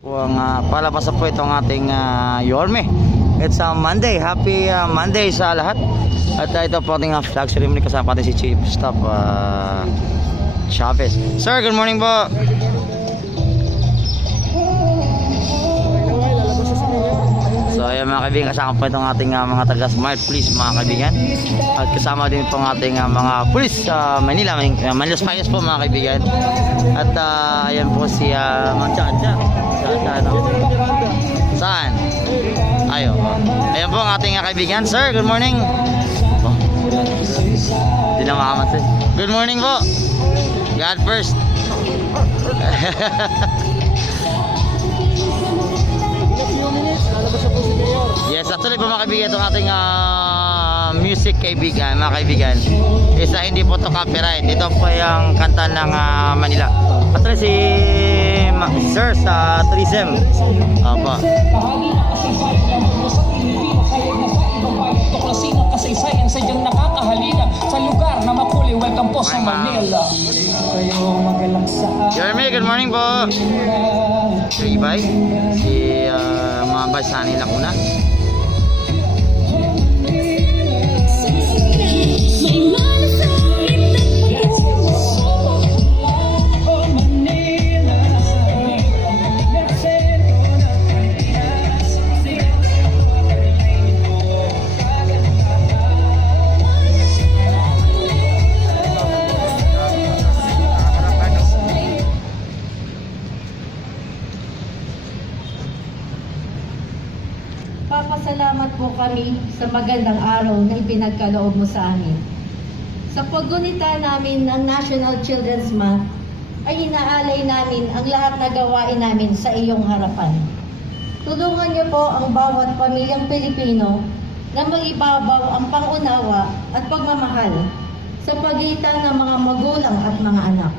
Palabas po itong ating Yorme. It's a Monday. Happy Monday sa lahat. At ito po ating flag ceremony, kasama natin si Chief Staff Chavez. Sir, good morning po. So ayan mga kaibigan, kasama po itong ating mga taga Smart Police mga kaibigan. At kasama din po ang ating mga pulis sa Manila, Manila's Finest po mga kaibigan. At ayan po si Manchacha. Saan? Ayo. Ayan po ang ating kaibigan. Sir, good morning. Oh. Hindi na makamansin. Good morning po. God first. Yes, actually po mga kaibigan, itong ating music kaibigan, mga kaibigan, isa hindi po ito copyright. Ito po yung kanta ng Manila. Actually si Sir sa Tourism. Opo. Tuklasin ang kasaysayan sadyang nakakahalina sa lugar na mapuli. Welcome po sa Manila. Kayo magalang sa Jeremy, good morning po. Si Ibay, si mga Baysani Lacuna. Papasalamat po kami sa magandang araw na ipinagkaloob mo sa amin. Sa paggunita namin ng National Children's Month, ay inaalay namin ang lahat na gawain namin sa iyong harapan. Tulungan niyo po ang bawat pamilyang Pilipino na mag-ibabaw ang pangunawa at pagmamahal sa pagitan ng mga magulang at mga anak.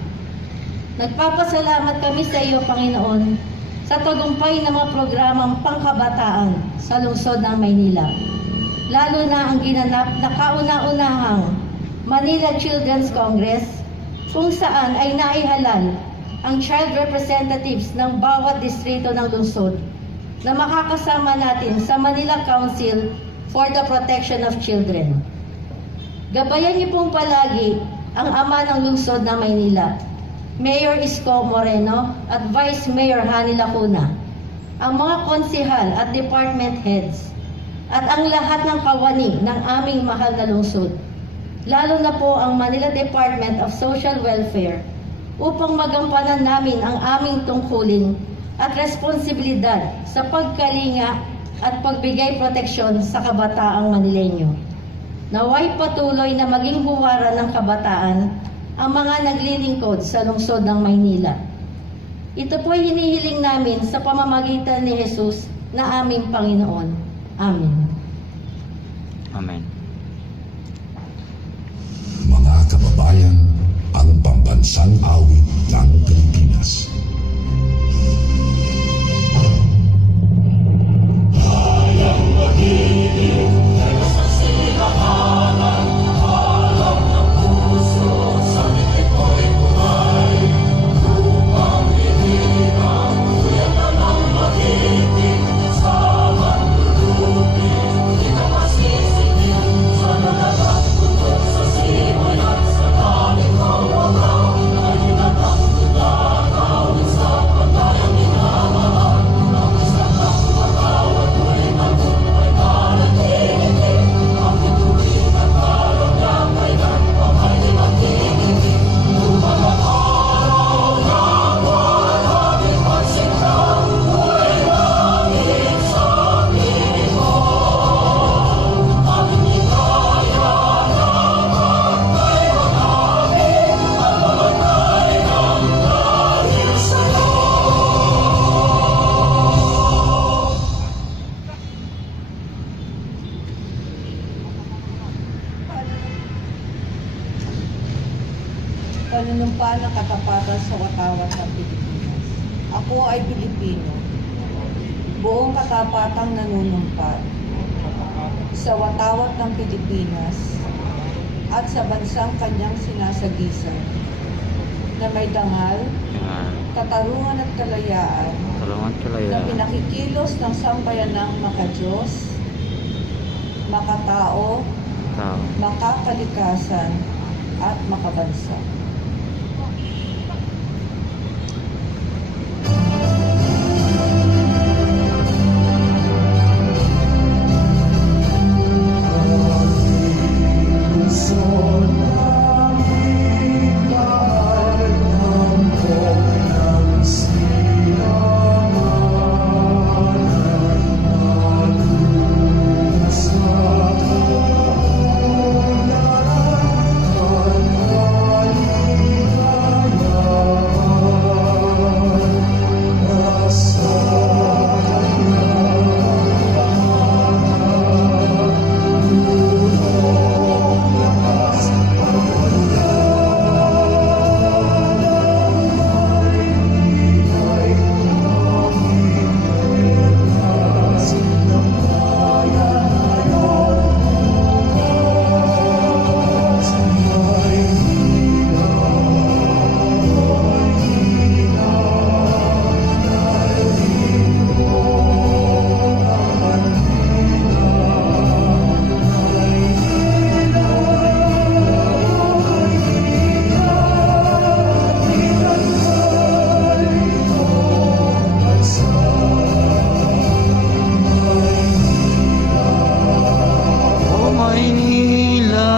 Nagpapasalamat kami sa iyo, Panginoon, sa tagumpay ng mga programang pangkabataan sa lungsod ng Maynila. Lalo na ang ginanap na kauna-unahang Manila Children's Congress, kung saan ay naihalal ang child representatives ng bawat distrito ng lungsod na makakasama natin sa Manila Council for the Protection of Children. Gabayan niyo pong palagi ang ama ng lungsod ng Maynila, Mayor Isko Moreno at Vice Mayor Hani Lacuna, ang mga konsehal at department heads, at ang lahat ng kawani ng aming mahal na lungsod, lalo na po ang Manila Department of Social Welfare, upang magampanan namin ang aming tungkulin at responsibilidad sa pagkalinga at pagbigay proteksyon sa kabataang Manileño. Naway patuloy na maging huwaran ng kabataan ang mga naglilingkod sa lungsod ng Maynila. Ito po ay hinihiling namin sa pamamagitan ni Jesus na aming Panginoon. Amen. Amen. Mga kababayan, ang pambansang awit ng Pilipinas. Hayang magiging sa sinahanan, alam ng puso sa ito'y buhay. Upang itinang kuyakan ang magiging sa manlulupin. Di ka masisipin sa nalagat putok sa simoy at sa kaling kawagang na hinatang tulatawin sa pagkayang minamahal ng isang nakapatawad mo'y tagumpay kalatingin. Ang ituwin at karagyan kailan pa may magiging lumagang araw na maraming pagsintang buhay langit sa piling mo. Aming ikaya naman kayo namin at mamatay ng dahil sa'yo. Panunumpa ng katapatan sa watawat ng Pilipinas. Ako ay Pilipino. Buong katapatang nanunumpa sa watawat ng Pilipinas at sa bansang kanyang sinasagisan na may dangal, katarungan at kalayaan Salamat na kalaya. pinakikilos ng sambayanang makadiyos, makatao, Tao. makakalikasan, at makabansa. Oh Maynila,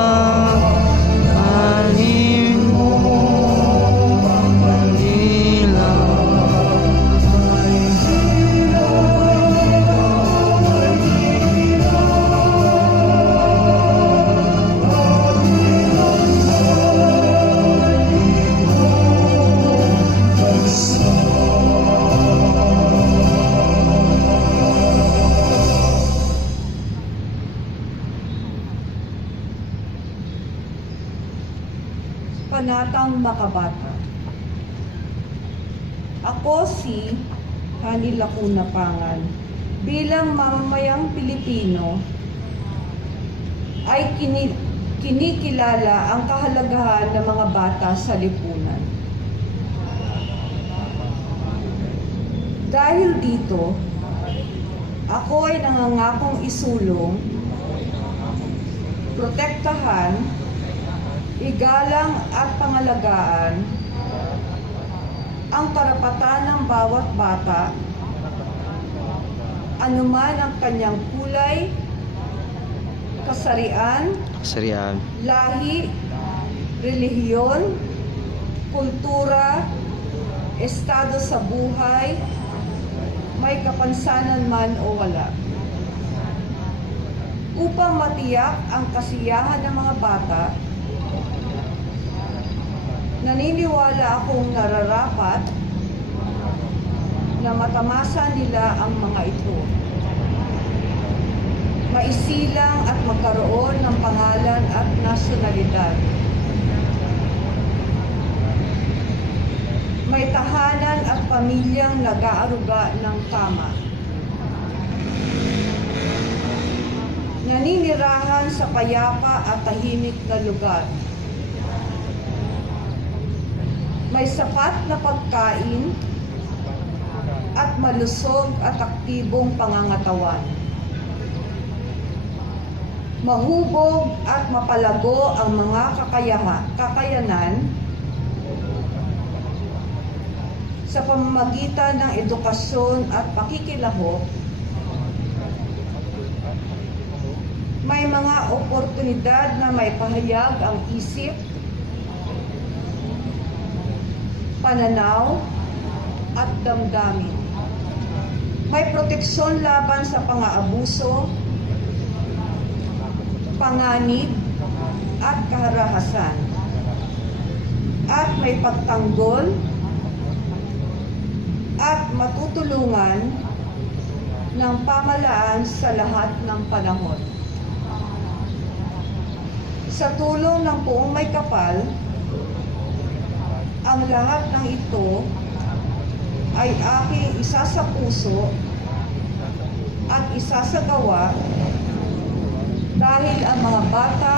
anin mo Manila. Panatang Makabata. Ako si Hani Lacuna Pangan. Bilang mamamayang Pilipino, ay kinikilala ang kahalagahan ng mga bata sa lipunan. Dahil dito, ako ay nangangakong isulong, protektahan, igalang at pangalagaan ang karapatan ng bawat bata, anuman ang kanyang kulay, kasarian, Serial. lahi, relihiyon, kultura, estado sa buhay, may kapansanan man o wala. Upang matiyak ang kasiyahan ng mga bata, naniniwala akong nararapat na matamasa nila ang mga ito. Maisilang at magkaroon ng pangalan at nasyonalidad. May tahanan at pamilyang nag-aaruga ng tama. Naninirahan sa payapa at tahimik na lugar. May sapat na pagkain at malusog at aktibong pangangatawan. Mahubog at mapalago ang mga kakayanan sa pamamagitan ng edukasyon at pakikilahok. May mga oportunidad na may pahayag ang isip, pananaw, at damdamin. May proteksyon laban sa pang-aabuso, panganib, at kaharahasan. At may pagtanggol at matutulungan ng pamalaan sa lahat ng panahon. Sa tulong ng Poong May Kapal, ang lahat ng ito ay aking isasapuso at isasagawa dahil ang mga bata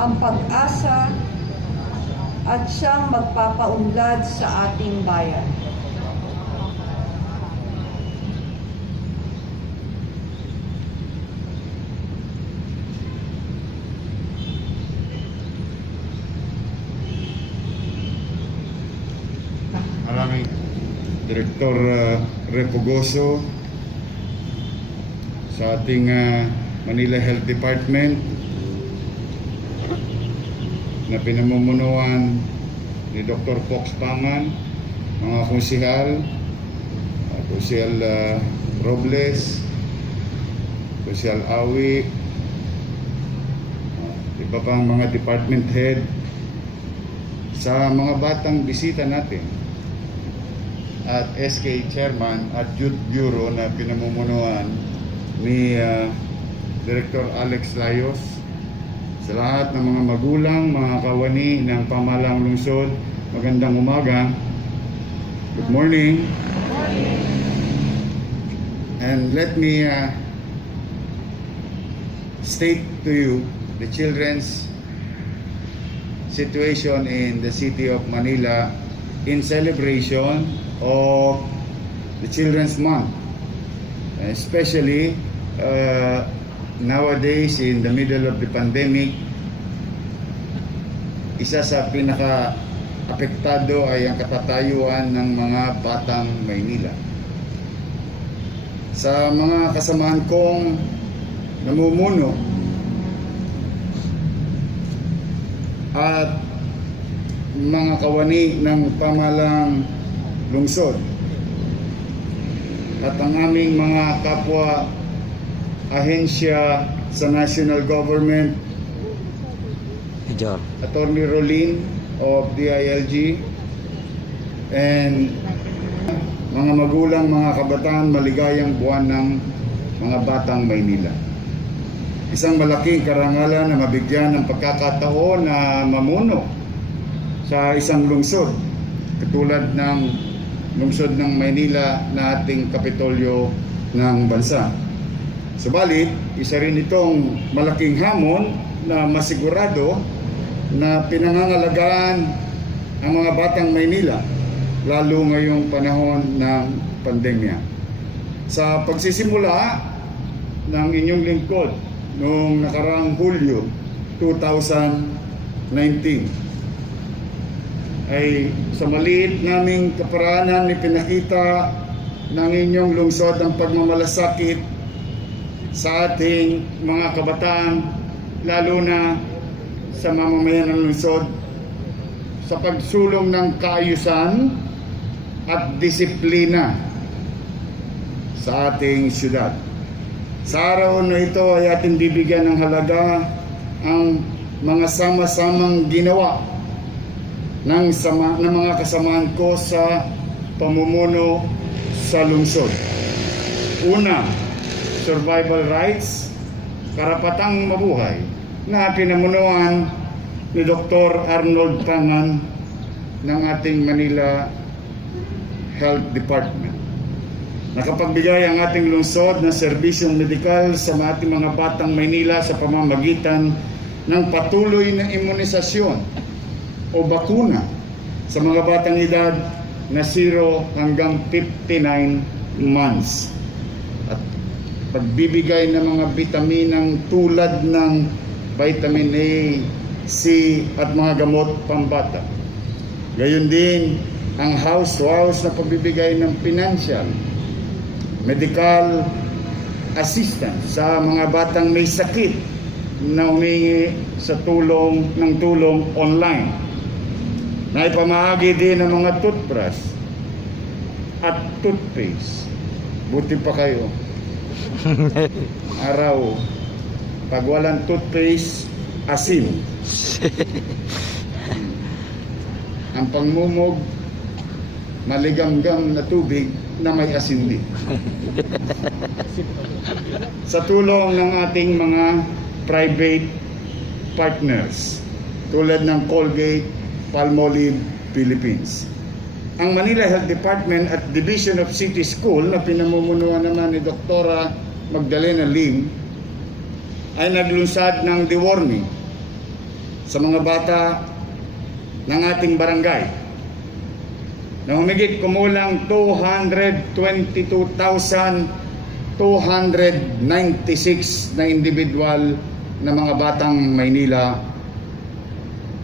ang pag-asa at siyang magpapaunlad sa ating bayan. Director Repogoso, sa ating Manila Health Department na pinamumunuan ni Dr. Fox Pangan, mga konsihal, Konsihal Robles, Konsihal Awi, iba pang mga department head, sa mga batang bisita natin, at SK Chairman at Youth Bureau na pinamumunuan ni Director Alex Layos, sa lahat ng mga magulang, mga kawani ng pamahalang lungsod, magandang umaga. Good morning. And let me state to you the children's situation in the city of Manila in celebration of the Children's Month, especially nowadays in the middle of the pandemic. Isa sa pinaka-apektado ay ang katatayuan ng mga batang Maynila. Sa mga kasamahan kong namumuno at mga kawani ng pamahalang lungsod at ang aming mga kapwa ahensya sa national government, Attorney Rolin of DILG, and mga magulang, mga kabataan, maligayang buwan ng mga batang Maynila. Isang malaking karangalan na mabigyan ng pagkakataon na mamuno sa isang lungsod, katulad ng lungsod ng Maynila na ating kapitolyo ng bansa. Subalit, isa rin itong malaking hamon na masigurado na pinangangalagaan ang mga batang Maynila, lalo ngayong panahon ng pandemya. Sa pagsisimula ng inyong lingkod noong nakaraang Hulyo 2019, ay sa maliit naming kaparaanan ipinakita ng inyong lungsod ang pagmamalasakit sa ating mga kabataan, lalo na sa mamamayan ng lungsod, sa pagsulong ng kaayusan at disiplina sa ating syudad. Sa araw na ito ay ating bibigyan ng halaga ang mga sama-samang ginawa ng mga kasamahan ko sa pamumuno sa lungsod. Una, survival rights, karapatang mabuhay, na pinamunuan ni Dr. Arnold Pangan ng ating Manila Health Department. Nakapagbigay ang ating lungsod ng serbisyong medikal sa ating mga batang Maynila sa pamamagitan ng patuloy na imunisasyon o bakuna sa mga batang edad na 0 hanggang 59 months. At pagbibigay ng mga bitaminang tulad ng vitamin A, C at mga gamot pambata. Gayon din ang house-to-house na pagbibigay ng financial, medical assistance sa mga batang may sakit na humingi sa tulong online. Naipamahagi din ng mga toothbrush at toothpaste. Buti pa kayo. Araw, pag walang toothpaste, asin. Ang pangmumog, maligamgam na tubig na may asin din. Sa tulong ng ating mga private partners tulad ng Colgate, Palmolive, Philippines. Ang Manila Health Department at Division of City School na pinamumunuan naman ni Dr. Magdalena Lim ay naglunsad ng deworming sa mga bata ng ating barangay na humigit kumulang 222,296 na individual na mga batang Maynila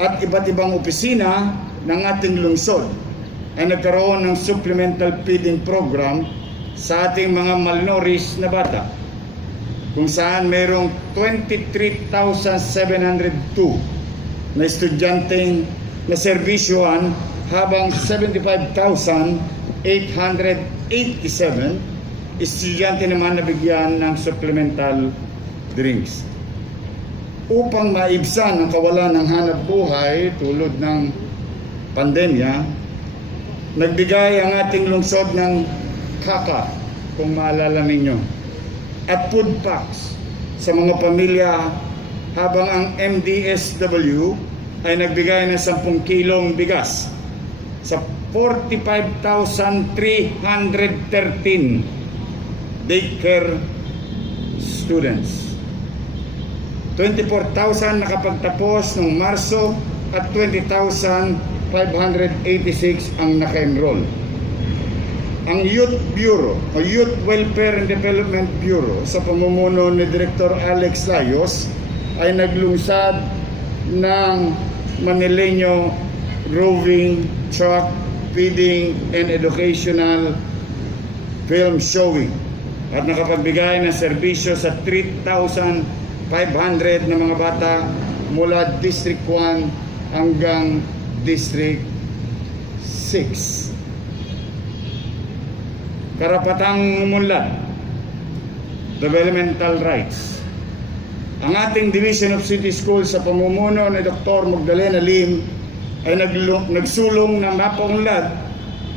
at iba't ibang opisina ng ating lungsod ay nagkaroon ng supplemental feeding program sa ating mga malnourished na bata, kung saan mayroong 23,702 na estudyanteng na serbisyohan, habang 75,887 estudyante naman nabigyan ng supplemental drinks. Upang maibsan ang kawalan ng hanap buhay tulad ng pandemya, nagbigay ang ating lungsod ng kaka, kung maalala ninyo, at food packs sa mga pamilya, habang ang MDSW ay nagbigay ng 10 kilong bigas sa 45,313 daycare students. 24,000 nakapagtapos noong Marso at 20,586 ang naka-enroll. Ang Youth Bureau o Youth Welfare and Development Bureau sa pamumuno ni Director Alex Layos ay naglungsad ng Manileño roving, truck, feeding, and educational film showing at nakapagbigay ng serbisyo sa 3,500 na mga bata mula District 1 hanggang District 6. Karapatang umunlad, developmental rights. Ang ating Division of City Schools sa pamumuno ni Dr. Magdalena Lim ay nagsulong na mapaunlad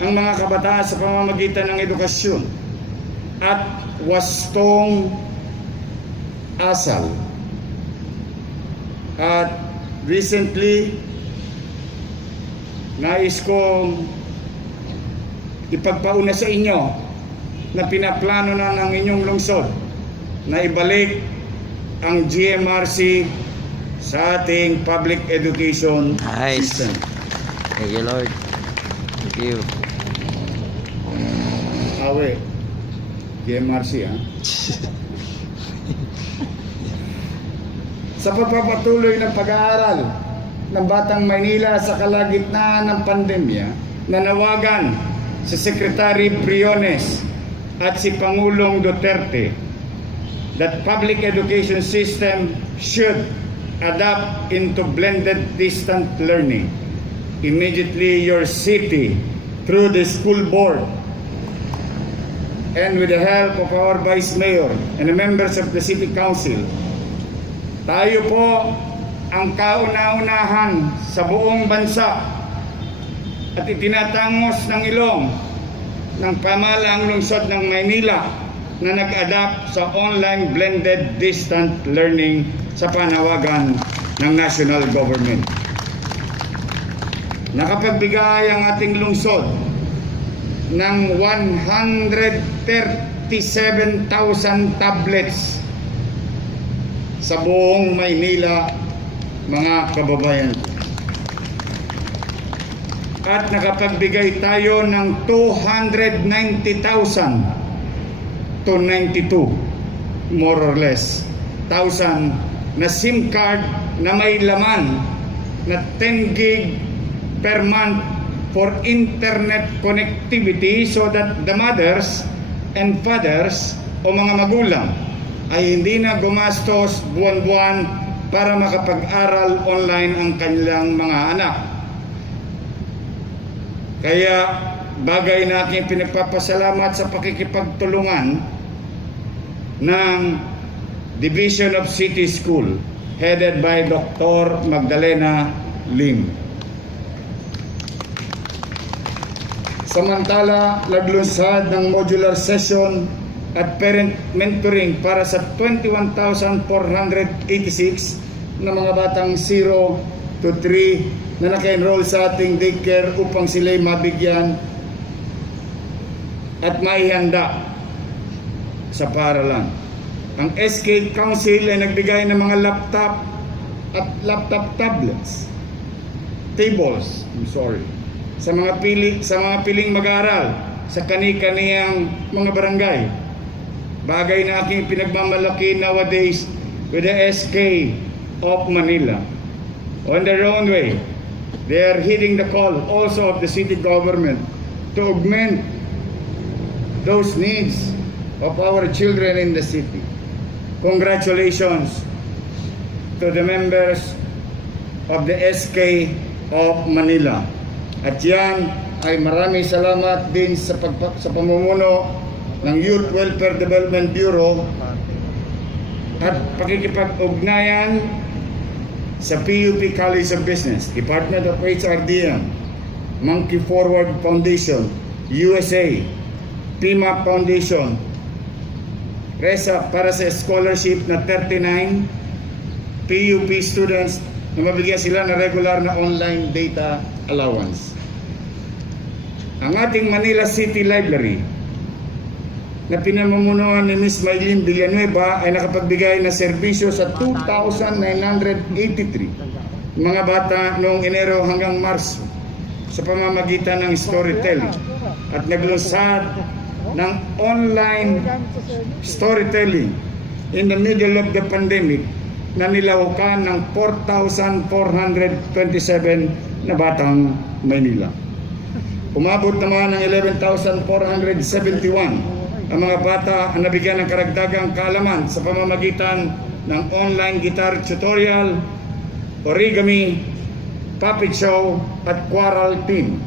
ang mga kabataan sa pamamagitan ng edukasyon at wastong asal. At recently, nais kong ipagpauna sa inyo na pinaplano na ng inyong lungsod na ibalik ang GMRC sa ating public education Nice. system. Thank you, Lord. Thank you. Awe, GMRC ha? Sa pagpapatuloy ng pag-aaral ng Batang Maynila sa kalagitnaan ng pandemya, nanawagan si Secretary Briones at si Pangulong Duterte that public education system should adapt into blended distant learning. Immediately your city, through the school board and with the help of our Vice Mayor and the members of the City Council, tayo po ang kauna-unahan sa buong bansa at itinatangos ng ilong ng pamahalaang lungsod ng Maynila na nag-adapt sa online blended distant learning sa panawagan ng national government. Nakapagbigay ang ating lungsod ng 137,000 tablets sa buong Maynila, mga kababayan. At nakapagbigay tayo ng 290,000 to 92, more or less, 1,000 na SIM card na may laman na 10 gig per month for internet connectivity, so that the mothers and fathers o mga magulang ay hindi na gumastos buwan-buwan para makapag-aral online ang kanilang mga anak. Kaya bagay na aking pinagpapasalamat sa pakikipagtulungan ng Division of City School headed by Dr. Magdalena Lim. Samantala, naglunsad ng modular session at parent mentoring para sa 21,486 na mga batang 0 to 3 na naka-enroll sa ating daycare upang sila'y mabigyan at maihanda sa paaralan. Ang SK Council ay nagbigay ng mga laptop at laptop tablets, tables, sa mga piling mag-aaral sa kani-kaniyang mga barangay. Bagay na aking pinagmamalaki nowadays with the SK of Manila. On their own way, they are heeding the call also of the city government to augment those needs of our children in the city. Congratulations to the members of the SK of Manila. At yan ay maraming salamat din sa pamumuno ng Youth Welfare Development Bureau at pakikipag-ugnayan sa PUP College of Business, Department of HRDM, Monkey Forward Foundation, USA, PIMA Foundation, RESA para sa scholarship na 39 PUP students na mabigyan sila ng regular na online data allowance. Ang ating Manila City Library na pinamumunuan ni Ms. Maylin Villanueva ay nakapagbigay na serbisyo sa 2,983 mga bata noong Enero hanggang Marso sa pamamagitan ng storytelling at naglunsad ng online storytelling in the middle of the pandemic na nilawakan ng 4,427 na batang Maynila. Umabot naman ng 11,471 ang mga bata ang nabigyan ng karagdagang kaalaman sa pamamagitan ng online guitar tutorial, origami, puppet show at choral team.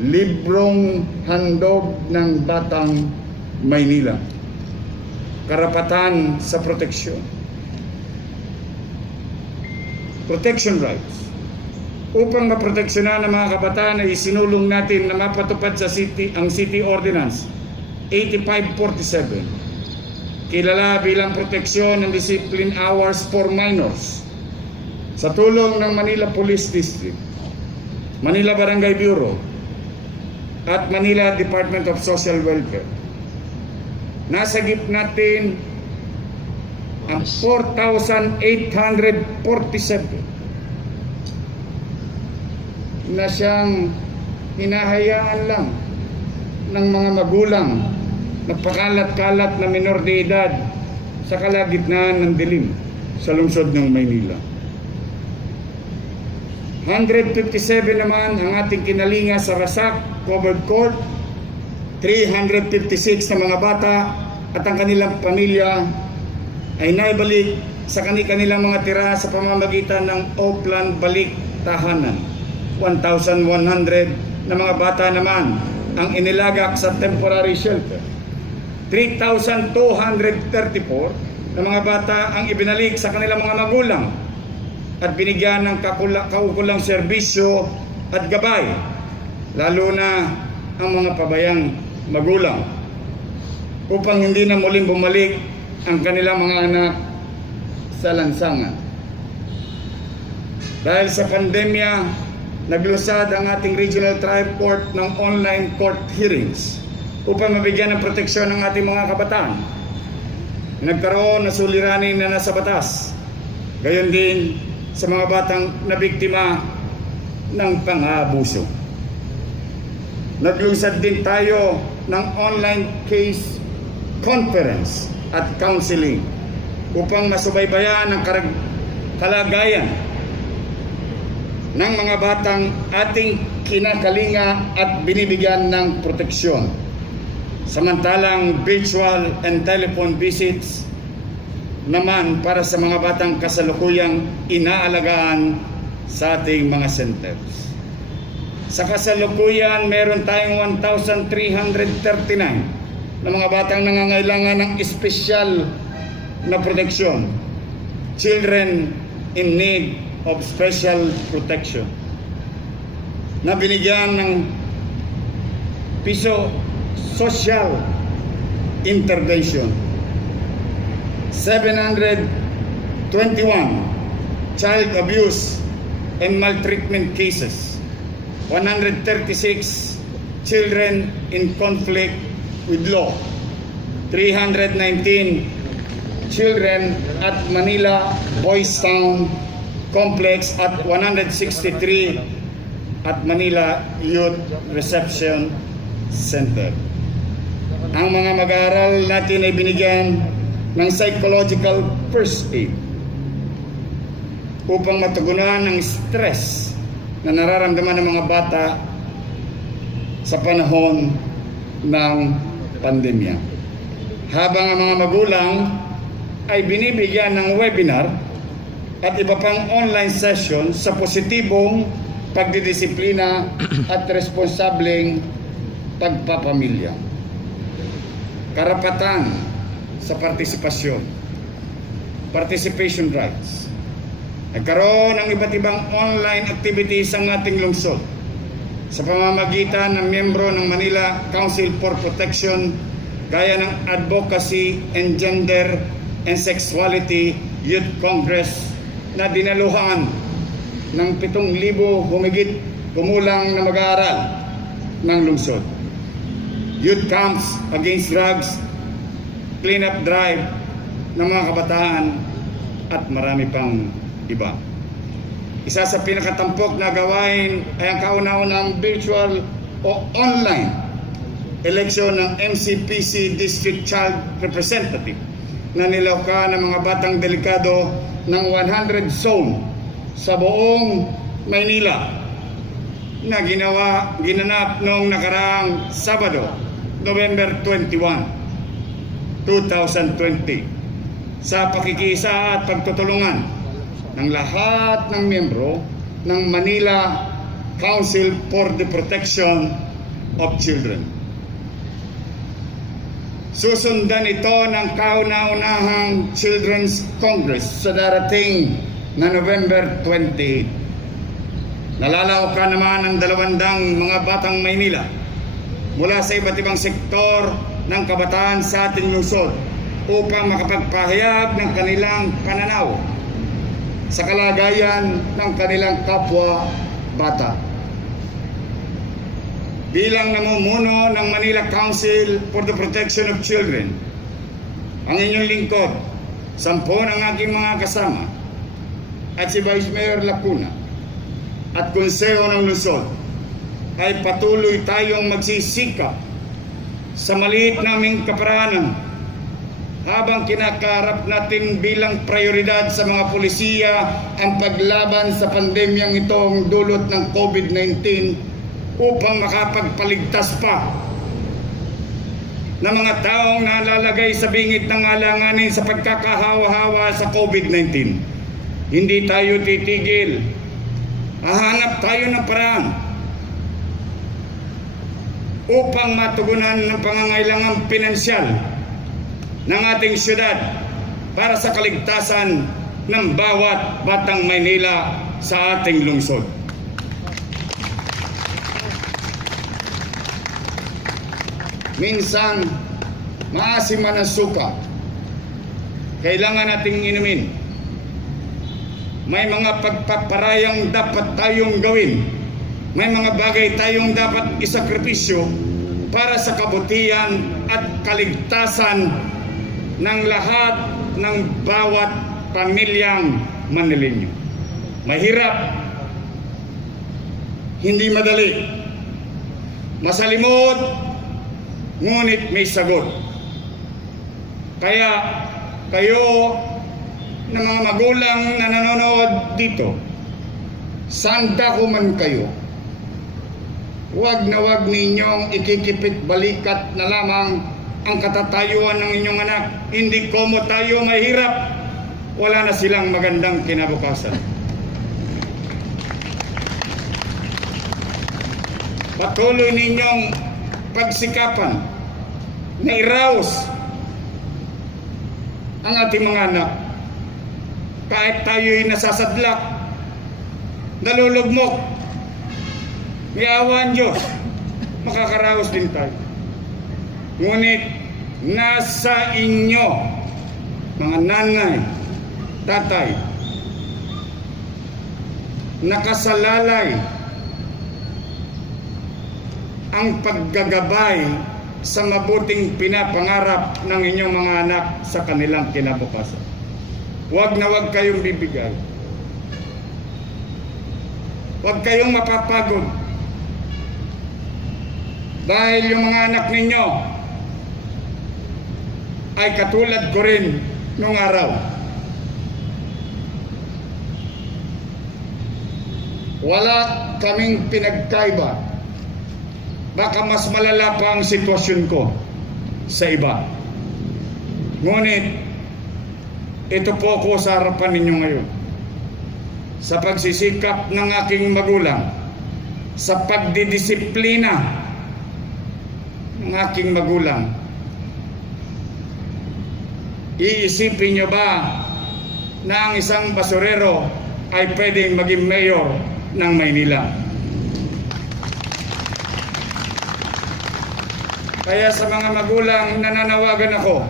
Librong handog ng batang Maynila. Karapatan sa proteksyon. Protection rights. Upang maproteksyonan ang mga kabataan ay isinulong natin na mapatupad sa ang City Ordinance 8547, kilala bilang proteksyon ng discipline hours for minors, sa tulong ng Manila Police District, Manila Barangay Bureau, at Manila Department of Social Welfare. Nasagip natin ang 4,847 na siyang hinahayaan lang ng mga magulang na pakalat-kalat na minor de edad sa kalagitnaan ng dilim sa lungsod ng Maynila. 157 naman ang ating kinalinga sa Rasak Covered Court, 356 na mga bata at ang kanilang pamilya ay naibalik sa kanilang mga tira sa pamamagitan ng Oakland Balik Tahanan. 1,100 na mga bata naman ang inilagak sa temporary shelter. 3,234 na mga bata ang ibinalik sa kanilang mga magulang at binigyan ng kaukulang serbisyo at gabay, lalo na ang mga pabayang magulang, upang hindi na muling bumalik ang kanilang mga anak sa lansangan. Dahil sa pandemya, naglusad ang ating Regional Tribe Court ng online court hearings upang mabigyan ng proteksyon ng ating mga kabataan. Nagkaroon ng suliranin na nasa batas, gayon din sa mga batang nabiktima ng pang-aabuso. Naglusad din tayo ng online case conference at counseling upang masubaybayan ang kalagayan ng mga batang ating kinakalinga at binibigyan ng proteksyon. Samantalang virtual and telephone visits naman para sa mga batang kasalukuyang inaalagaan sa ating mga centers. Sa kasalukuyan, meron tayong 1,339 na mga batang nangangailangan ng espesyal na proteksyon. Children in need of special protection na binigyan ng piso social intervention. 721 child abuse and maltreatment cases. 136 children in conflict with law. 319 children at Manila Boys Town Complex at 163 at Manila Youth Reception Center. Ang mga mag-aaral natin ay binigyan ng psychological first aid upang matugunan ang stress na nararamdaman ng mga bata sa panahon ng pandemya. Habang ang mga magulang ay binibigyan ng webinar at iba pang online session sa positibong pagdidisiplina at responsableng pagpapamilya. Karapatan sa participation rights. Nagkaroon ng iba't ibang online activities ang ating lungsod sa pamamagitan ng miyembro ng Manila Council for Protection gaya ng Advocacy and Gender and Sexuality Youth Congress na dinaluhan ng 7,000 humigit kumulang na mag-aaral ng lungsod. Youth camps against drugs, clean-up drive ng mga kabataan at marami pang iba. Isa sa pinakatampok na gawain ay ang kauna-unang virtual o online eleksyon ng MCPC District Child Representative na nilauka ng mga batang delikado ng 100 zone sa buong Maynila na ginanap noong nakaraang Sabado, November 21, 2020 sa pakikiisa at pagtutulungan ng lahat ng miyembro ng Manila Council for the Protection of Children. Susundan ito ng kauna-unahang Children's Congress sa darating na November 28. Nalalaukan naman ang 200 mga batang Maynila mula sa iba't ibang sektor ng kabataan sa ating lungsod upang makapagpahayag ng kanilang pananaw sa kalagayan ng kanilang kapwa bata. Bilang namumuno ng Manila Council for the Protection of Children, ang inyong lingkod, 10 ng aking mga kasama, at si Vice Mayor Lacuna at Konseho ng Lungsod, ay patuloy tayong magsisikap sa maliit naming kaparanan habang kinakaharap natin bilang prioridad sa mga pulisiya ang paglaban sa pandemyang itong dulot ng COVID-19 upang makapagpaligtas pa ng mga taong nalalagay sa bingit ng alanganin sa pagkakahawa-hawa sa COVID-19. Hindi tayo titigil. Hahanap tayo ng paraan upang matugunan ng pangangailangang pinansyal ng ating syudad para sa kaligtasan ng bawat batang Maynila sa ating lungsod. Minsan, maasim man ang suka, kailangan nating inumin. May mga pagpaparayang dapat tayong gawin. May mga bagay tayong dapat isakripisyo para sa kabutihan at kaligtasan ng lahat ng bawat pamilyang Manileño. Mahirap, hindi madali, masalimot, ngunit may sagot. Kaya kayo na mga magulang na nanonood dito, saan dako man kayo, wag na wag ninyong ikikipit balikat na lamang ang katatayuan ng inyong anak. Hindi komo tayo mahirap, wala na silang magandang kinabukasan. Patuloy ninyong pagsikapan na iraos ang ating mga anak. Kahit tayo'y nasasadlak, nalulugmok, may awa ang Diyos, makakaraos din tayo. Ngunit nasa inyo, mga nanay, tatay, nakasalalay ang paggagabay sa mabuting pinapangarap ng inyong mga anak sa kanilang kinabukasan. Huwag na huwag kayong bibigay. Huwag kayong mapapagod. Dahil yung mga anak ninyo ay katulad ko rin nung araw. Wala kaming pinagkaiba baka mas malala pa ang sitwasyon ko sa iba. Ngunit, ito po ako sa harapan ninyo ngayon. Sa pagsisikap ng aking magulang, sa pagdidisiplina ng aking magulang, iisipin nyo ba na ang isang basurero ay pwedeng maging mayor ng Maynila? Kaya sa mga magulang, nananawagan ako,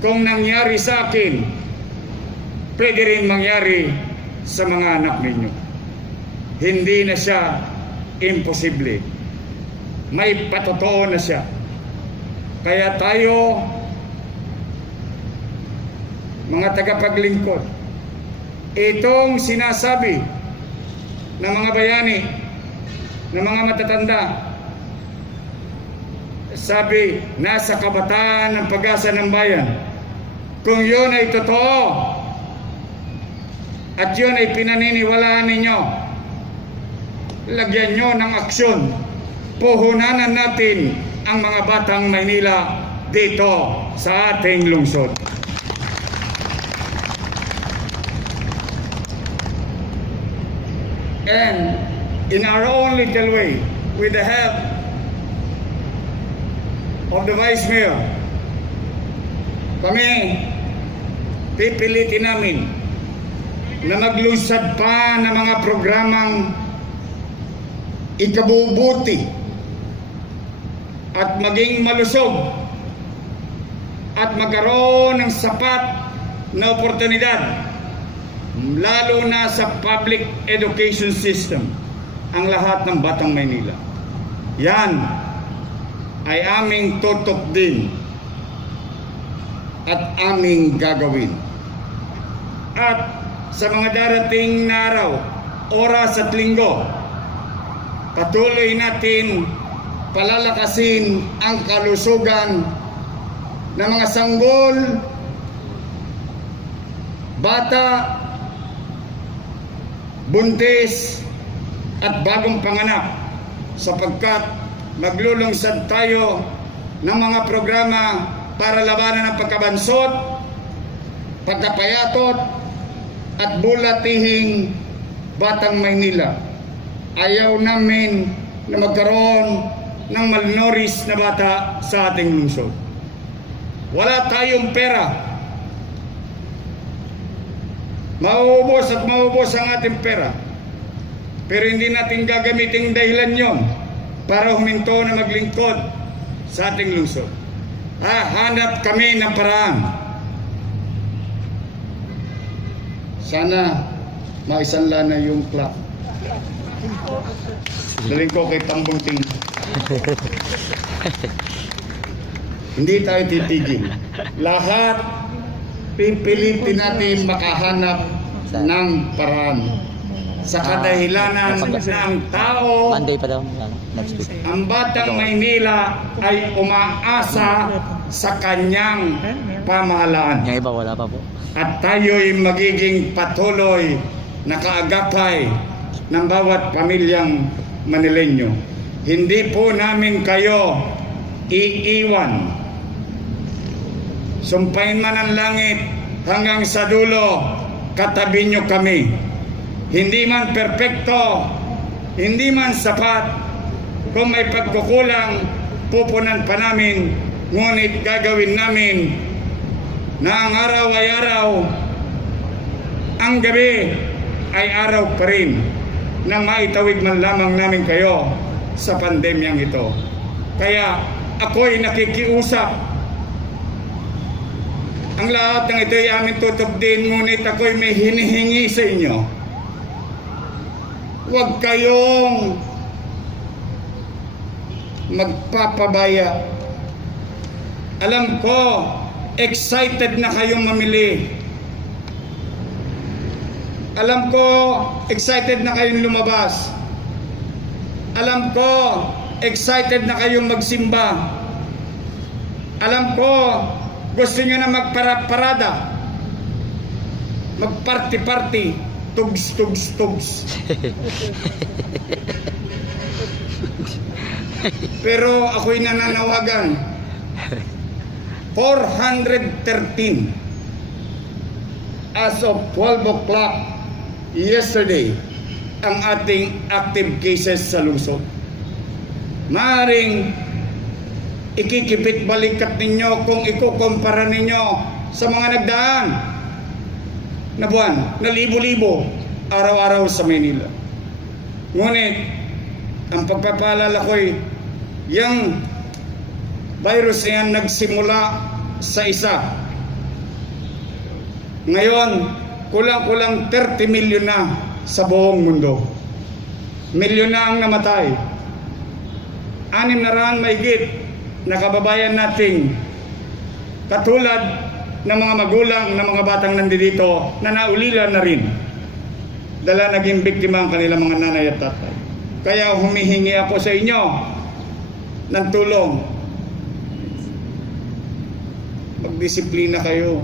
kung nangyari sa akin, pwede rin mangyari sa mga anak ninyo. Hindi na siya imposible. May patotoo na siya. Kaya tayo, mga tagapaglingkod, itong sinasabi ng mga bayani, ng mga matatanda, sabi, nasa kabataan ng pag-asa ng bayan. Kung yun ay totoo at yun ay pinaniniwalaan ninyo, lagyan nyo ng aksyon. Puhunanan natin ang mga batang Maynila dito sa ating lungsod. And in our own little way, with the help of the Vice Mayor, kami pipilitin namin na maglusad pa ng mga programang ikabubuti at maging malusog at magkaroon ng sapat na oportunidad, lalo na sa public education system, ang lahat ng batang Maynila. Yan ay aming tutok din at aming gagawin. At sa mga darating na araw, oras at linggo, patuloy natin palalakasin ang kalusugan ng mga sanggol, bata, buntis at bagong panganak, sapagkat maglulungsad tayo ng mga programa para labanan ang pagkabansot, pagkapayatot at bulatihing batang Maynila. Ayaw namin na magkaroon ng malnourished na bata sa ating lungsod. Wala tayong pera. Mauubos at mauubos ang ating pera. Pero hindi natin gagamitin dahilan yon para huminto na maglingkod sa ating lungsod. Hanap kami ng paraan. Sana maisanla na yung clock. Daling ko kay Tambungting. Hindi tayo titigil. Lahat pipilitin natin makahanap ng paraan. Sa kadahilanan ng tao, Monday pa daw, next week. ang batang Maynila ay umaasa sa kanyang pamahalaan. Yung iba wala pa po. At tayo'y magiging patuloy na kaagapay ng bawat pamilyang Manileño. Hindi po namin kayo iiwan. Sumpain man ang langit hanggang sa dulo, katabi nyo kami. Hindi man perpekto, hindi man sapat, kung may pagkukulang, pupunan pa namin, ngunit gagawin namin na ang araw ay araw, ang gabi ay araw pa rin, na maitawid man lamang namin kayo sa pandemyang ito. Kaya ako'y nakikiusap. Ang lahat ng ito ay aming tutok din, ngunit ako'y may hinihingi sa inyo. Huwag kayong magpapabaya. Alam ko, excited na kayong mamili. Alam ko, excited na kayong lumabas. Alam ko, excited na kayong magsimba. Alam ko, gusto nyo na magparada, magparty-party, tugs. Pero ako'y nananawagan. 413 as of 12 o'clock yesterday ang ating active cases sa lungsod. Maaring ikikipit balikat ninyo kung ikukumpara ninyo sa mga nagdaan na buwan, na libo-libo araw-araw sa Manila. Ngunit ang pagpapaalala ko'y yung virus na yan nagsimula sa isa. Ngayon, kulang-kulang 30 milyon na sa buong mundo. Milyon na ang namatay. 600 mahigit na kababayan nating katulad ng mga magulang ng mga batang nandito na naulila na rin. Dala naging biktima ang kanilang mga nanay at tatay. Kaya humihingi ako sa inyo ng tulong. Magdisiplina kayo.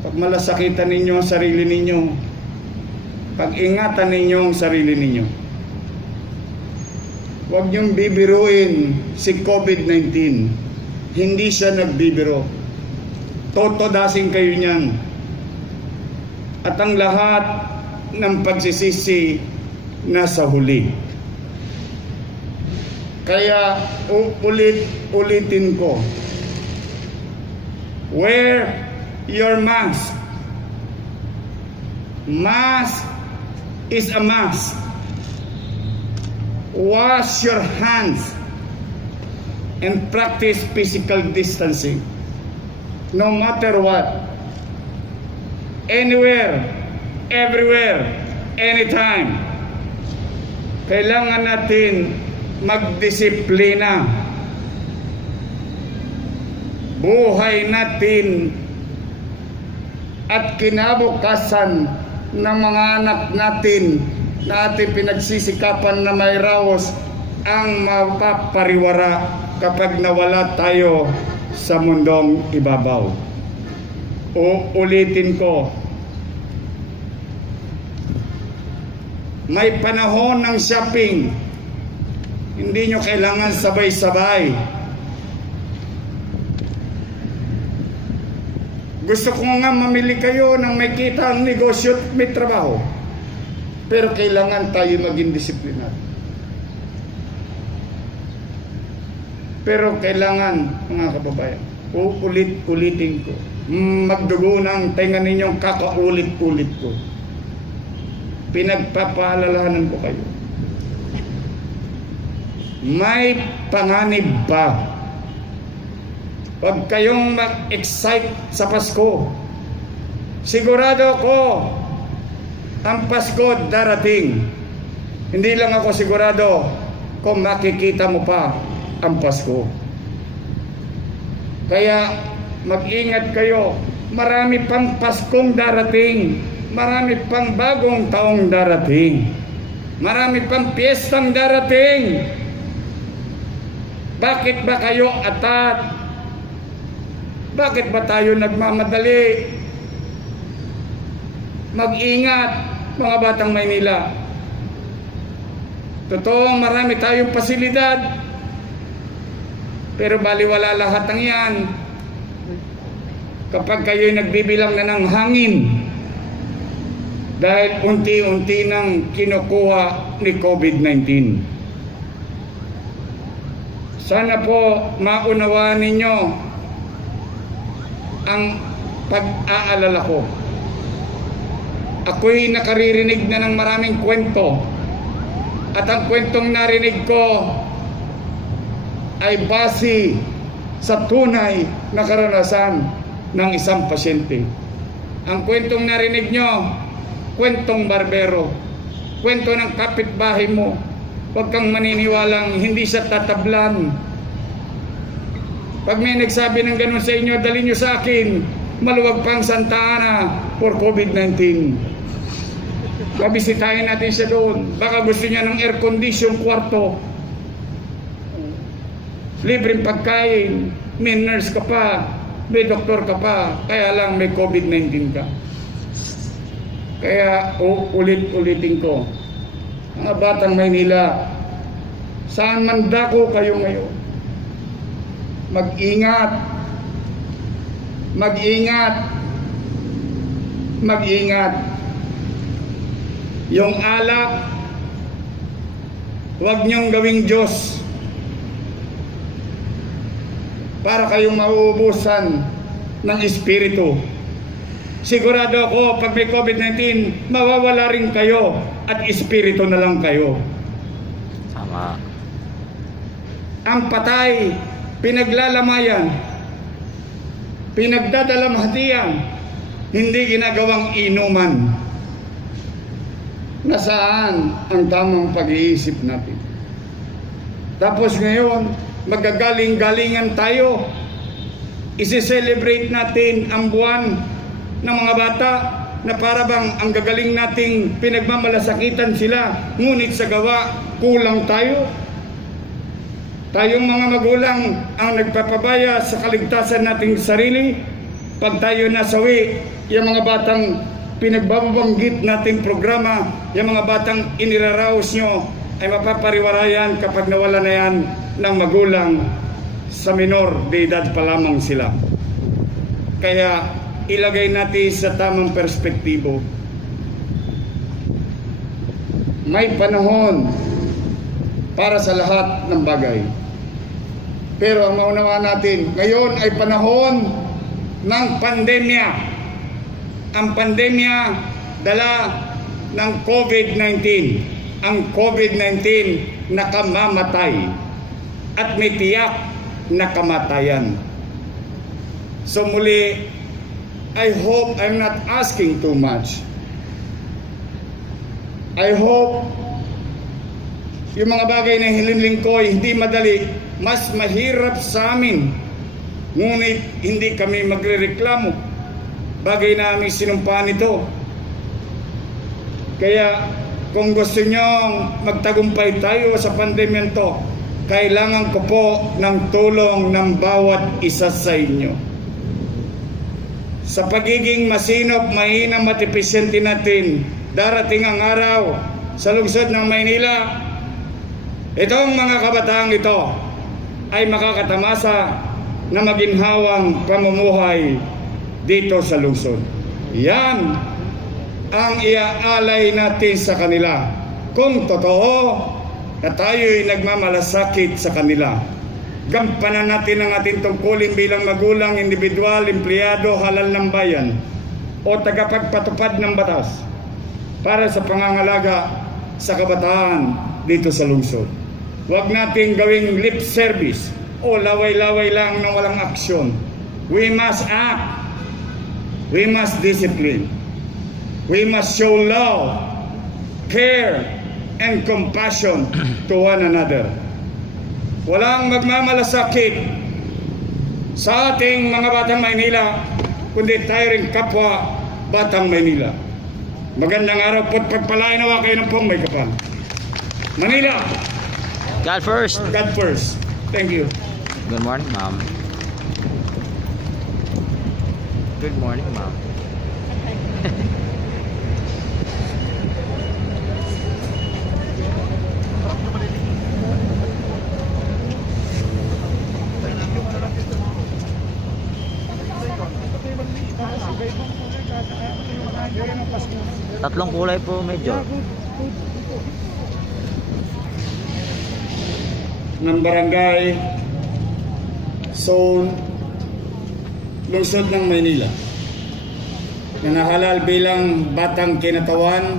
Pag malasakitan ninyo ang sarili ninyo, pag-ingatan ninyo ang sarili ninyo. Huwag niyong bibiruin si COVID-19. Hindi siya nagbibiro. Totodasin kayo niyan. At ang lahat ng pagsisisi nasa huli. Kaya ulitin ko. Wear your mask. Mask is a mask. Wash your hands and practice physical distancing. No matter what. Anywhere, everywhere, anytime. Kailangan natin magdisiplina. Buhay natin at kinabukasan ng mga anak natin na ating pinagsisikapan na may raos ang mapapariwara kapag nawala tayo sa mundong ibabaw. Ulitin ko, may panahon ng shopping. Hindi nyo kailangan sabay-sabay. Gusto ko nga mamili kayo ng may kita ang negosyo at may trabaho. Pero kailangan tayo maging disiplinado. Pero kailangan, mga kababayan, ulitin ko, magdugo ng tenga ninyong kakaulit-ulit ko. Pinagpapaalalahanan ko kayo. May panganib ba? Huwag kayong mag-excite sa Pasko. Sigurado ko, ang Pasko darating. Hindi lang ako sigurado kung makikita mo pa ang Pasko. Kaya mag-ingat kayo. Marami pang Paskong darating. Marami pang bagong taong darating. Marami pang piyestang darating. Bakit ba kayo atat? Bakit ba tayo nagmamadali? Mag-ingat, mga batang Maynila. Totoong marami tayong pasilidad. Pero baliwala lahat ng yan kapag kayo'y nagbibilang na ng hangin dahil unti-unti nang kinukuha ni COVID-19. Sana po maunawaan ninyo ang pag-aalala ko. Ako'y nakaririnig na ng maraming kwento at ang kwentong narinig ko ay base sa tunay na karanasan ng isang pasyente. Ang kwentong narinig nyo, kwentong barbero, kwento ng kapitbahay mo. Huwag kang maniniwalang hindi siya tatablan. Pag may nagsabi ng ganun sa inyo, dalhin nyo sa akin, maluwag pang Santa Ana for COVID-19. Babisitahin natin siya doon. Baka gusto niya ng air condition kwarto. Libreng pagkain, may nurse ka pa, may doktor ka pa, kaya lang may COVID-19 ka. Kaya ulit-ulitin ko, mga batang Maynila, Saan man dako kayo ngayon, mag-ingat, mag-ingat, mag-ingat. Yung alak, huwag niyong gawing Diyos para kayong mauubusan ng espiritu. Sigurado ako, pag may COVID-19, mawawala rin kayo at espiritu na lang kayo. Tama. Ang patay, pinaglalamayan, pinagdadalamhatian, hindi ginagawang inuman. Nasaan ang tamang pag-iisip natin? Tapos ngayon, magagaling-galingan tayo. Isi-celebrate natin ang buwan ng mga bata na para bang ang gagaling nating pinagmamalasakitan sila, ngunit sa gawa, kulang tayo. Tayong mga magulang ang nagpapabaya sa kaligtasan nating sarili. Pag tayo nasawi, yung mga batang pinagbabanggit nating programa, yung mga batang iniraraos nyo, ay mapapariwarayan kapag nawala na yan ng magulang sa minor de edad pa lamang sila. Kaya ilagay natin sa tamang perspektibo. May panahon para sa lahat ng bagay. Pero ang maunawa natin, ngayon ay panahon ng pandemya. Ang pandemya dala ng COVID-19. Ang COVID-19 nakamamatay at may tiyak na kamatayan. So muli, I hope I'm not asking too much. I hope yung mga bagay na hilinling ko ay hindi madali, mas mahirap sa amin. Ngunit hindi kami magrereklamo. Bagay na aming sinumpaan ito. Kaya kung gusto nyong magtagumpay tayo sa pandemya to, kailangan ko po ng tulong ng bawat isa sa inyo. Sa pagiging masinop, mainam at epesyente natin, darating ang araw sa lungsod ng Maynila, itong mga kabataang ito ay makakatamasa na maginhawang pamumuhay dito sa lungsod. Yan ang iaalay natin sa kanila. Kung totoo na tayo'y nagmamalasakit sa kanila, gampanan natin ang ating tungkulin bilang magulang, individual, empleyado, halal ng bayan o tagapagpatupad ng batas para sa pangangalaga sa kabataan dito sa lungsod. Huwag natin gawing lip service o laway-laway lang na walang aksyon. We must act. We must discipline. We must show love, care, and compassion to one another. Walang magmamalasakit sa ating mga batang Maynila, kundi tayo rin kapwa batang Maynila. Magandang araw po at pagpalain nawa kayo ng pong may kapal. Manila, God first. God first. Thank you. Good morning, ma'am. Good morning, ma'am. Tatlong kulay po medyo. Ng barangay Zone Lungsod ng Maynila na nahalal bilang batang kinatawan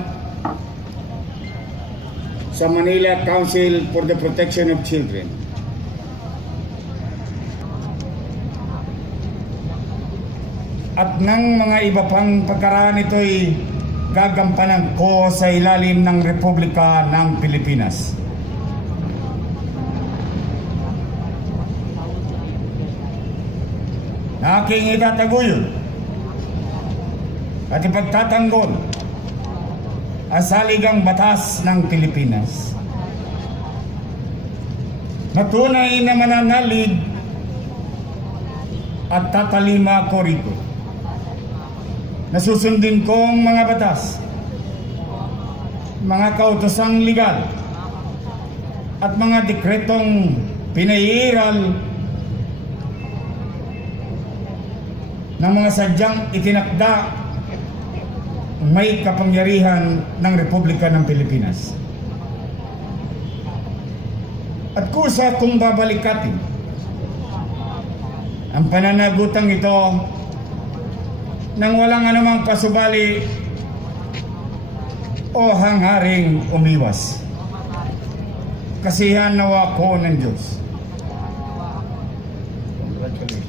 sa Manila Council for the Protection of Children. At ng mga iba pang pagkaraan ito'y gagampanan ko sa ilalim ng Republika ng Pilipinas. Na aking itataguyod at ipagtatanggol ang saligang batas ng Pilipinas na tunay na mananalig at tatalima ko rito. Nasusundin kong mga batas, mga kautosang legal at mga dekretong pinairal ng mga sadyang itinakda may kapangyarihan ng Republika ng Pilipinas. At kusa kung babalikatin ang pananagutang ito nang walang anumang pasubali o hangharing umiwas. Kasihan nawa ko ng Diyos. Congratulations.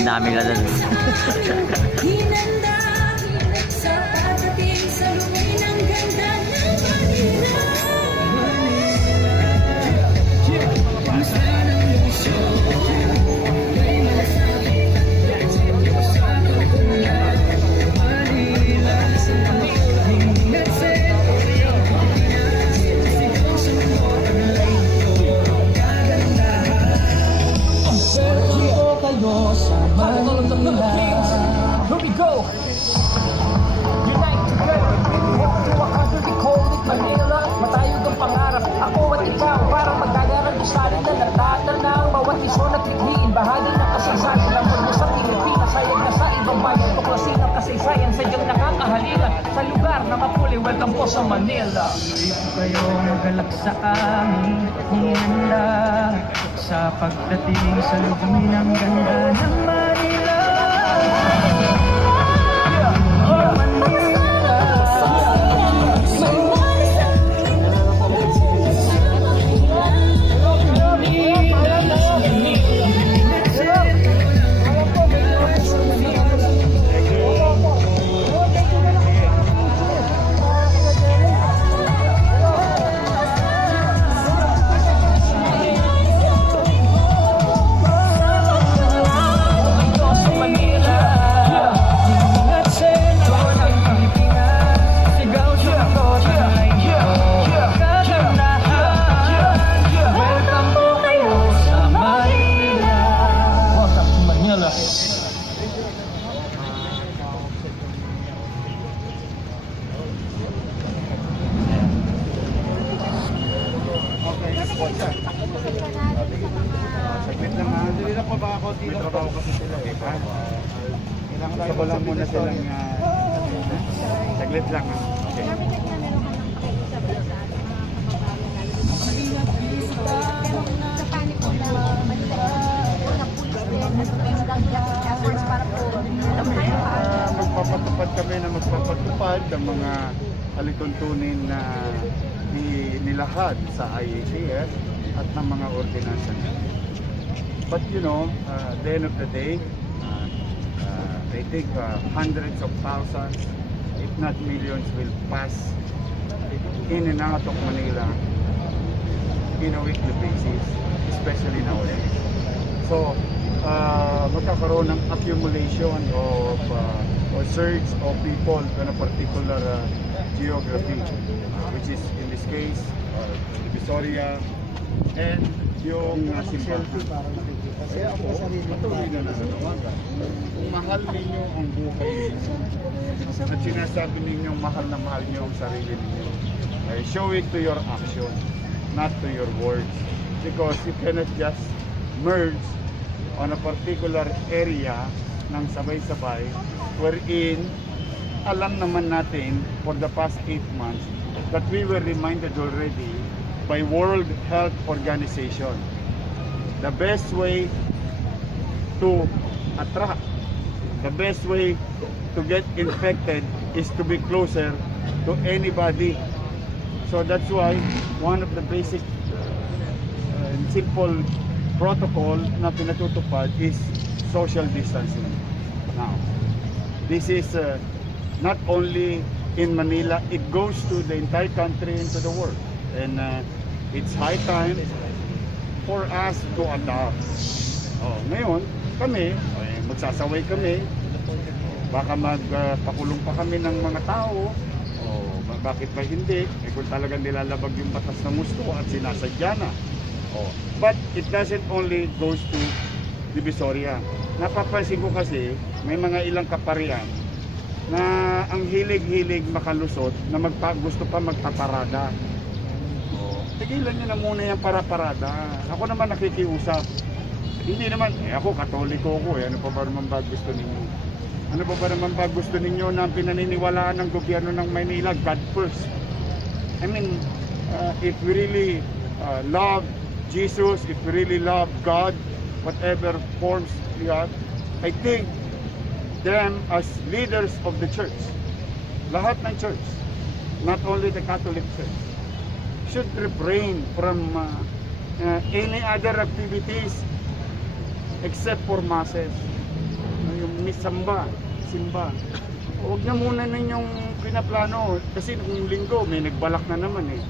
Ang daming na doon. Hinanda sa pagdating sa lumi ng ganda ng Manila. Here we go! Unite together, walk to a country called Manila. Matayog ang pangarap, ako at ikaw, parang magagarantisalin na natatal na ang bawat isyon at bigliin. Bahagi ng kasaysayan ng mundo sa Pilipinas, sayag na sa ibang bayan, tuklasin ang kasaysayan, sadyang nakakahalina sa lugar na mapuli. Welcome po sa Manila. Kayo magalak sa amin, hinanda sa pagdating sa lumi ng ganda ng Manila. Saglit lang ha. Dili na pa ba ako? May trabaho kasi sila eh. Gusto ko lang muna silang saglit lang ha. Okay. Magpapatupad kami na magpapatupad ng mga alituntunin na nilahad sa IATF at ng mga ordinansa niya. But you know, at the end of the day, I think hundreds of thousands, if not millions, will pass in and out of Manila in a weekly basis, especially nowadays. So, magkakaroon ng accumulation of or surge of people in a particular geography, which is in this case, Visoria, and yung simbahan. Kaya ako, patuloy na nanawagan. Kung mahal ninyo ang buhay ninyo, at sinasabi ninyo mahal na mahal nyo ang sarili ninyo, show it to your action, not to your words. Because you cannot just merge on a particular area ng sabay-sabay, wherein alam naman natin for the past 8 months that we were reminded already by World Health Organization. The best way to attract, the best way to get infected is to be closer to anybody. So that's why one of the basic and simple protocol na pinatutupad is social distancing. Now, this is not only in Manila, it goes to the entire country and to the world. And it's high time for us to adapt. Ngayon, kami, magsasaway kami, baka magpakulong pa kami ng mga tao, bakit ba hindi? Kung talagang nilalabag yung batas ng gusto at sinasadya na. But it doesn't only goes to Divisoria. Napapansin ko kasi, may mga ilang kaparian na ang hilig-hilig makalusot na gusto pa magpaparada. Tigilan nyo na muna yung para-parada. Ako naman nakikiusap. Hindi naman, ako katoliko ko, ano pa ba naman ba gusto ninyo? Ano pa ba naman ba gusto ninyo na pinaniniwalaan ng gobyerno ng Maynila? God first. I mean, if we really love Jesus, if we really love God, whatever forms we have, I think them as leaders of the church, lahat ng church, not only the Catholic Church, should refrain from any other activities except for masses. Yung simba. Huwag na muna ninyong pinaplano kasi nung linggo may nagbalak na naman eh.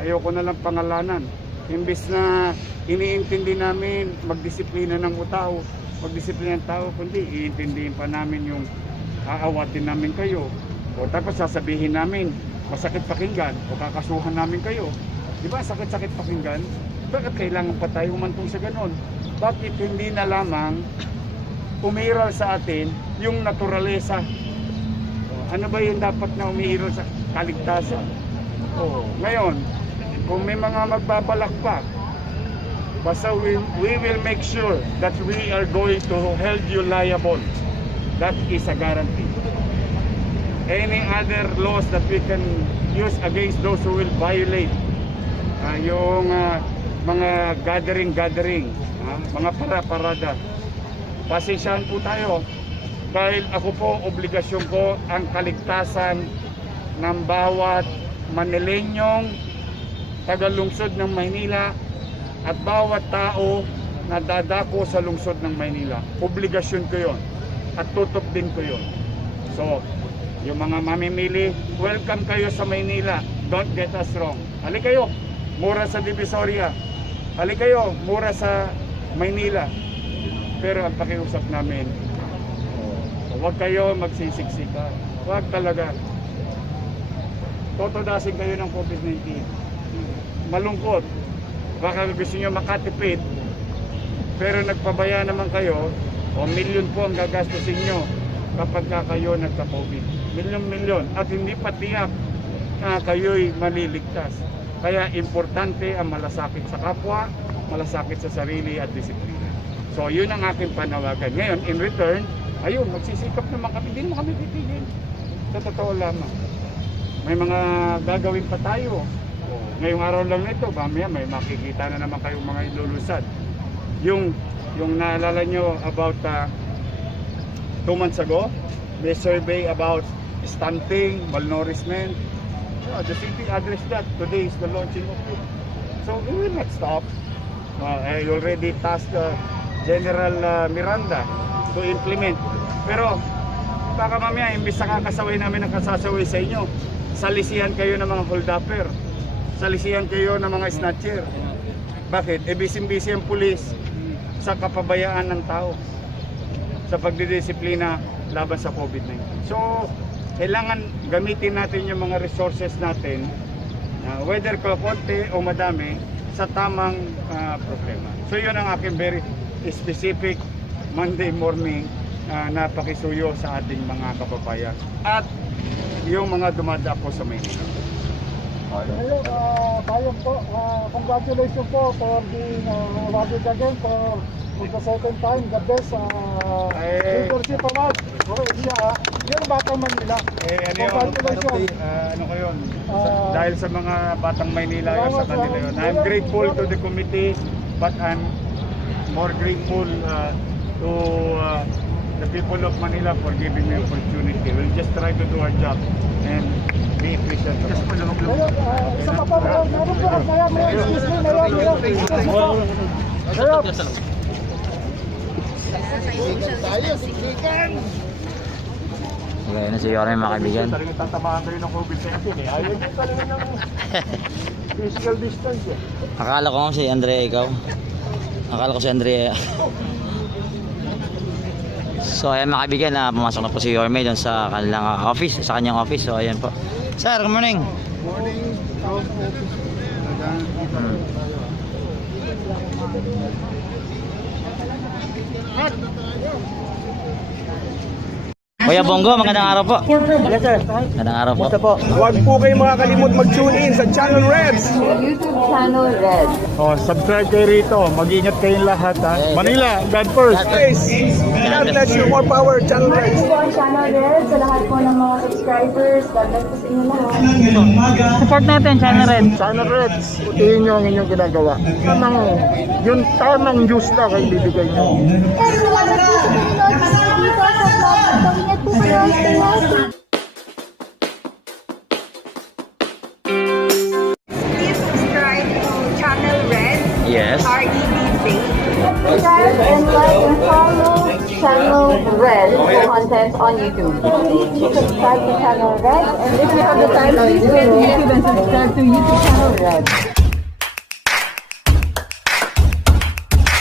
Ayoko na lang pangalanan. Imbes na iniintindi namin magdisiplina ng tao, kundi iintindihin pa namin yung aawatin namin kayo. O tapos sasabihin namin masakit pakinggan o kakasuhan namin kayo. Di ba sakit-sakit pakinggan? Bakit kailangan pa tayo humantong sa ganon? Bakit hindi na lamang umiiral sa atin yung naturalesa? Ano ba yung dapat na umiiral sa kaligtasan? Ngayon, kung may mga magbabalak pa, basta we will make sure that we are going to hold you liable. That is a guarantee. Any other laws that we can use against those who will violate yung mga gathering, mga para-parada, pasensyahan po tayo dahil ako po, obligasyon ko ang kaligtasan ng bawat Manilenyong taga-lungsod ng Maynila at bawat tao na dadako sa lungsod ng Maynila. Obligasyon ko yon at tutok din ko yon. So, yung mga mamimili, welcome kayo sa Maynila. Don't get us wrong. Hali kayo, mura sa Divisoria. Hali kayo, mura sa Maynila. Pero ang pakiusap namin, huwag kayo magsisiksika. Huwag talaga. Totodasin kayo ng COVID-19. Malungkot. Baka gusto nyo makatipid, pero nagpabaya naman kayo, milyon po ang gagastusin nyo kapag kayo nagka-COVID. Milyon. At hindi pa tiyak na kayo'y maliligtas. Kaya importante ang malasakit sa kapwa, malasakit sa sarili at disiplina. So yun ang aking panawagan. Ngayon, in return, ayun, magsisikap naman kami. Hindi naman kami titigil. Sa totoo lamang. May mga gagawin pa tayo. Ngayong araw lang nito, mamaya may makikita na naman kayong mga ilulusad. Yung naalala nyo about 2 months ago, may survey about stunting, malnourishment. The city addressed that. Today is the launching of it. So we will not stop. I already tasked General Miranda to implement. Pero baka mamaya, imbis na kakasaway namin ang kasasaway sa inyo, salisihan kayo ng mga hold-upper. Salisihan kayo ng mga snatcher. Bakit? Busy-busy ang pulis sa kapabayaan ng tao sa pagdidisiplina laban sa COVID-19. So, kailangan gamitin natin yung mga resources natin, whether konti o madami, sa tamang problema. So, yun ang aking very specific Monday morning na pakisuyo sa ating mga kababayan at yung mga dumadako sa Maynila. Hello, tayo po. Congratulations po for being awarded again for the second time. God bless. Leadership Award. Okay, siya. Yung Batang Manila. Congratulations. Ano ko yun? Dahil sa mga Batang Maynila yun, sa kanila yun. I'm grateful to the committee, but I'm more grateful to the people of Manila for giving me opportunity. We'll just try to do our job and be efficient. Isa pa po. Meron po. Excuse me. Sarap. Okay, na si Yorme mga kaibigan. Talagang tatamaan kayo ng COVID-19 eh. Ayaw nyo talaga ng physical distance eh. Akala ko nga si Andrea ikaw. Akala ko si Andrea. So ayan mga kaibigan, pumasok na po si Yorme doon sa kanilang office, sa kanyang office. So ayan po. Sir, good morning. Morning. Kuya Bongo, magandang araw po. Yes sir. Magandang araw po. Huwag po kayo makakalimutan mag-tune in sa Channel Reds. YouTube channel Red. Oh, subscribe kayo rito. Mag-ingat kayong lahat ha. Manila, God first. Peace. God bless you. More power, Channel Reds. Channel Red sa lahat po ng mga subscribers. God bless po sa inyo lahat. Support natin, Channel Red. Channel Reds, putihin nyo ang inyong ginagawa. Yung tamang news lang ay bibigay nyo. Please subscribe to Channel Red, Yes. RED Subscribe and like and follow channel Red for content on YouTube. Please subscribe to channel Red and if you have the time, please go to YouTube and subscribe to YouTube channel Red.